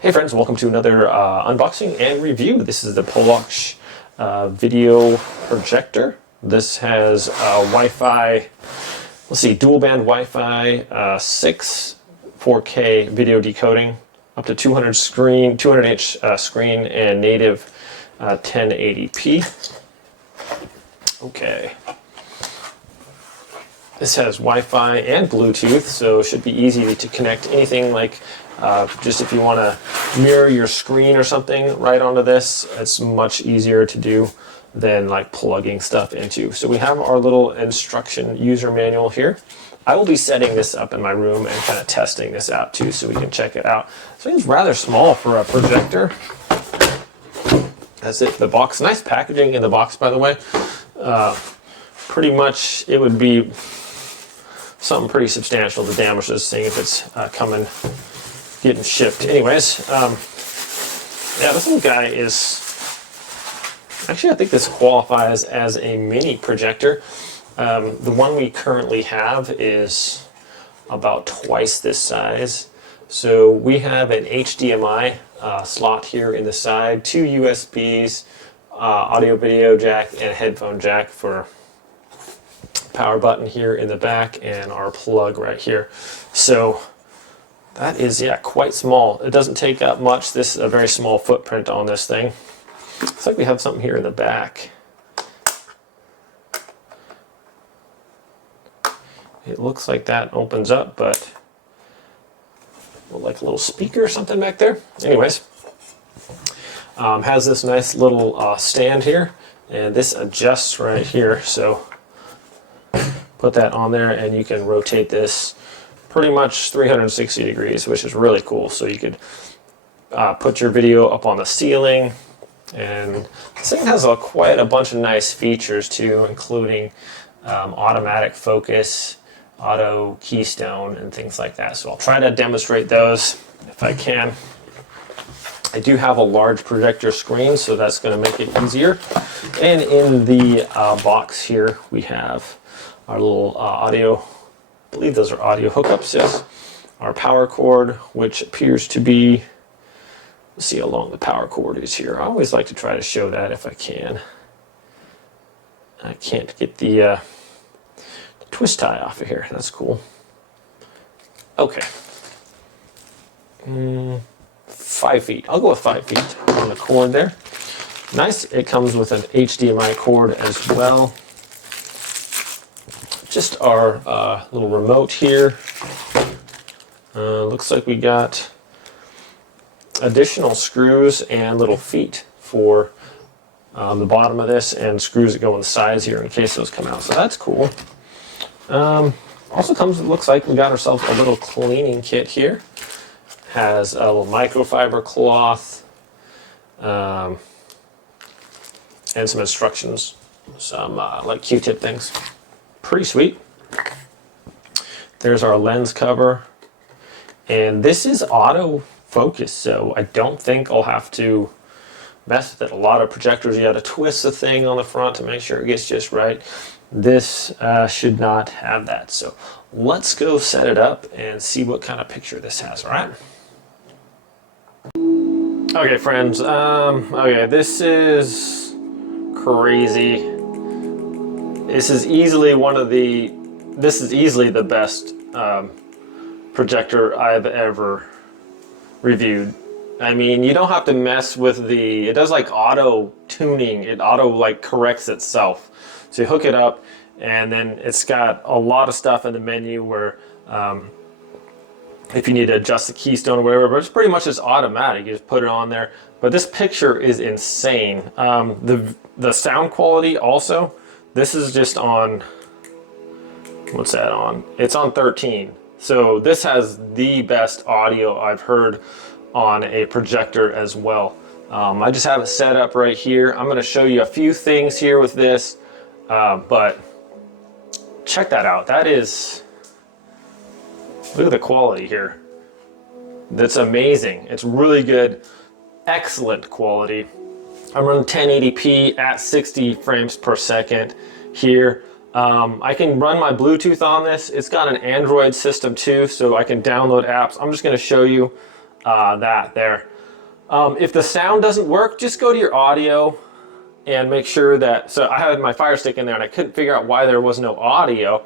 Hey friends, welcome to another unboxing and review. This is the POLOSCH video projector. This has Wi-Fi, let's see, dual band Wi-Fi 6 4K video decoding, up to 200-inch screen, and native 1080p. Okay. This has Wi-Fi and Bluetooth, so it should be easy to connect anything like just if you want to mirror your screen or something right onto this. It's much easier to do than like plugging stuff into. So we have our little instruction user manual here. I will be setting this up in my room and kind of testing this out too so we can check it out. So it's rather small for a projector. That's it, the box. Nice packaging in the box, by the way. Pretty much it would be something pretty substantial to damage this thing if it's getting shipped. Anyways, yeah, this little guy is, actually I think this qualifies as a mini projector. The one we currently have is about twice this size. So we have an HDMI slot here in the side, two USBs, audio video jack, and a headphone jack for power button here in the back, and our plug right here. So that is, yeah, quite small. It doesn't take up much. This is a very small footprint on this thing. Looks like we have something here in the back. It looks like that opens up, but like a little speaker or something back there. Anyways, has this nice little stand here, and this adjusts right here. So put that on there and you can rotate this pretty much 360 degrees, which is really cool. So you could put your video up on the ceiling, and this thing has quite a bunch of nice features too, including automatic focus, auto Keystone, and things like that. So I'll try to demonstrate those if I can. I do have a large projector screen, so that's going to make it easier. And in the box here we have our little audio, I believe those are audio hookups, yes. Our power cord, which appears to be, let's see how long the power cord is here. I always like to try to show that if I can. I can't get the twist tie off of here. That's cool. Okay. 5 feet. I'll go with 5 feet on the cord there. Nice. It comes with an HDMI cord as well. Just our little remote here. Looks like we got additional screws and little feet for the bottom of this, and screws that go on the sides here in case those come out. So that's cool. Also comes, it looks like we got ourselves a little cleaning kit here. Has a little microfiber cloth and some instructions, some like Q-tip things. Pretty sweet. There's our lens cover, and this is auto focus, so I don't think I'll have to mess with it. A lot of projectors you got to twist the thing on the front to make sure it gets just right. This should not have that. So let's go set it up and see what kind of picture this has. All right. Okay, friends. Okay, this is crazy. This is easily the best projector I've ever reviewed. I mean, you don't have to mess with it does like auto tuning. It auto like corrects itself. So you hook it up, and then it's got a lot of stuff in the menu where if you need to adjust the keystone or whatever, but it's pretty much just automatic. You just put it on there. But this picture is insane. The sound quality also, this is just on, what's that on? It's on 13. So this has the best audio I've heard on a projector as well. I just have it set up right here. I'm going to show you a few things here with this, but check that out. That is, look at the quality here. That's amazing. It's really good, excellent quality. I'm running 1080p at 60 frames per second here. I can run my Bluetooth on this. It's got an Android system too, so I can download apps. I'm just going to show you that there. If the sound doesn't work, just go to your audio and make sure that, so I had my Fire Stick in there and I couldn't figure out why there was no audio.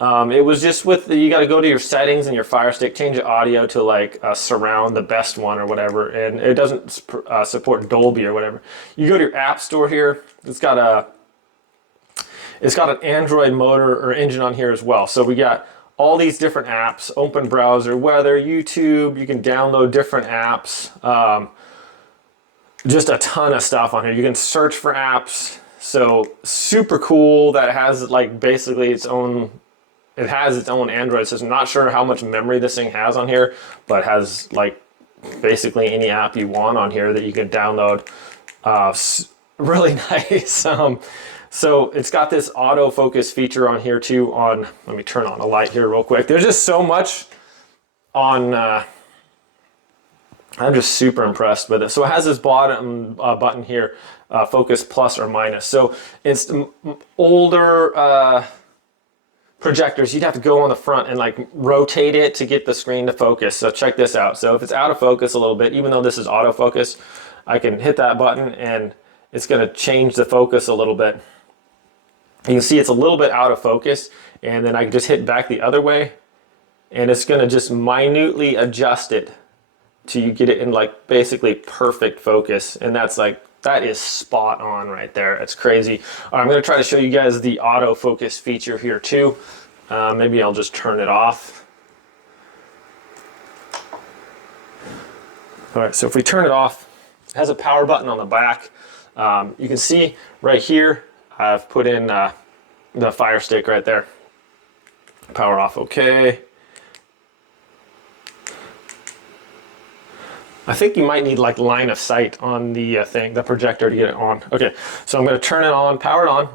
It was just with, you got to go to your settings in your Fire Stick, change the audio to like surround, the best one or whatever, and it doesn't support Dolby or whatever. You go to your App Store here, it's got an Android motor or engine on here as well. So we got all these different apps, open browser, weather, YouTube, you can download different apps. Just a ton of stuff on here. You can search for apps. So super cool that it has like basically its own, it has its own Android system. Not sure how much memory this thing has on here, but has like basically any app you want on here that you can download. Really nice. So it's got this autofocus feature on here too. Let me turn on a light here real quick. There's just so much on, I'm just super impressed with it. So it has this bottom button here, focus plus or minus. So it's older projectors, you'd have to go on the front and like rotate it to get the screen to focus. So check this out. So if it's out of focus a little bit, even though this is autofocus, I can hit that button and it's going to change the focus a little bit. You can see it's a little bit out of focus, and then I can just hit back the other way and it's going to just minutely adjust it till you get it in like basically perfect focus. And that's like, that is spot on right there. It's crazy. All right, I'm going to try to show you guys the autofocus feature here too. Maybe I'll just turn it off. All right, so if we turn it off, it has a power button on the back. You can see right here, I've put in the Fire Stick right there. Power off, okay. I think you might need like line of sight on the the projector to get it on. Okay, so I'm going to turn it on, power it on.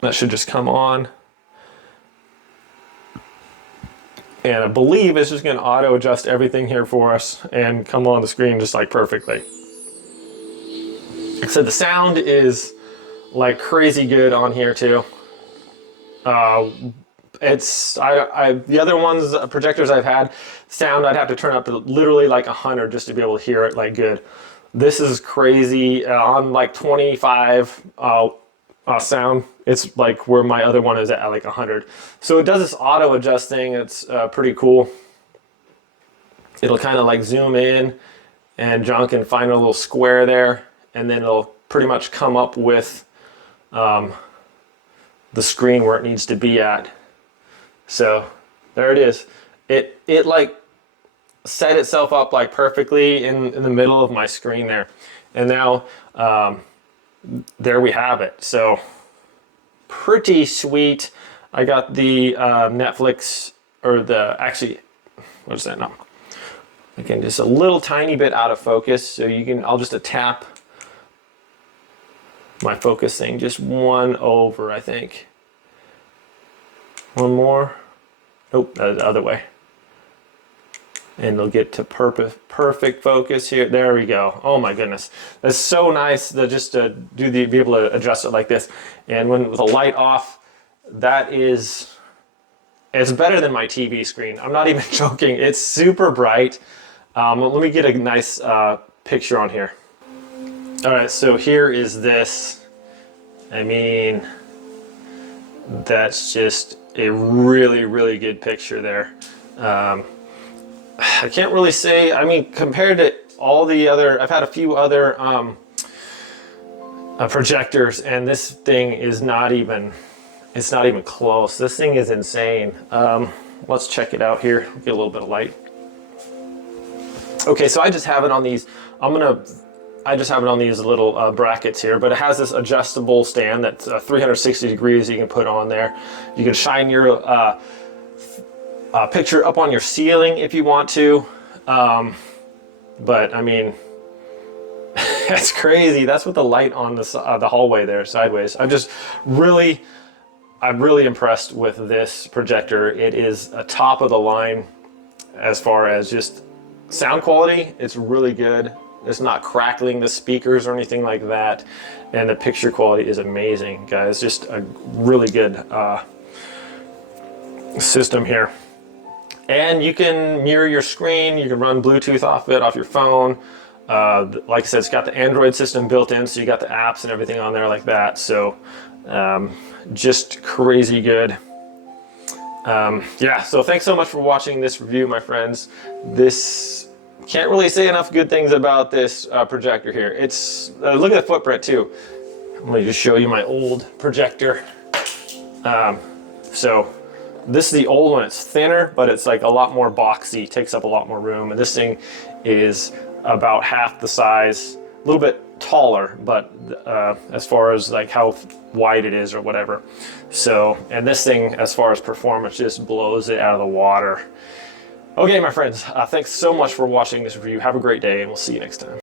That should just come on. And I believe it's just going to auto adjust everything here for us and come on the screen just like perfectly. Like I said, the sound is like crazy good on here too. The other ones, projectors I've had, sound I'd have to turn up to literally like 100 just to be able to hear it like good. This is crazy. On like 25 sound, it's like where my other one is at like 100. So it does this auto adjust thing. It's pretty cool. It'll kind of like zoom in and John can find a little square there, and then it'll pretty much come up with the screen where it needs to be at. So there it is. It like set itself up like perfectly in the middle of my screen there. And now there we have it. So pretty sweet. I got the Netflix, or actually, what is that now? Again, just a little tiny bit out of focus. So I'll just tap my focus thing, just one over, I think. One more. Nope, the other way. And it'll get to perfect focus here. There we go. Oh my goodness. That's so nice to just be able to adjust it like this. And with the light off, it's better than my TV screen. I'm not even joking. It's super bright. Let me get a nice picture on here. All right, so here is this. I mean, that's just a really, really good picture there. I can't really say, I mean, compared to all the other, I've had a few other projectors, and this thing is not even, it's not even close. This thing is insane. Let's check it out here, get a little bit of light. Okay, so I just have it on these, I just have it on these little brackets here, but it has this adjustable stand that's 360 degrees you can put on there. You can shine your picture up on your ceiling if you want to. But I mean, that's crazy. That's with the light on the hallway there, sideways. I'm really impressed with this projector. It is a top of the line as far as just sound quality. It's really good. It's not crackling the speakers or anything like that. And the picture quality is amazing, guys. Just a really good system here. And you can mirror your screen. You can run Bluetooth off it, off your phone. Like I said, it's got the Android system built in, so you got the apps and everything on there like that. So just crazy good. Yeah, so thanks so much for watching this review, my friends. This, can't really say enough good things about this projector here. It's, look at the footprint too. I'm gonna just show you my old projector. So this is the old one. It's thinner, but it's like a lot more boxy, takes up a lot more room. And this thing is about half the size, a little bit taller, but as far as like how wide it is or whatever. So, and this thing, as far as performance, just blows it out of the water. Okay, my friends, thanks so much for watching this review. Have a great day, and we'll see you next time.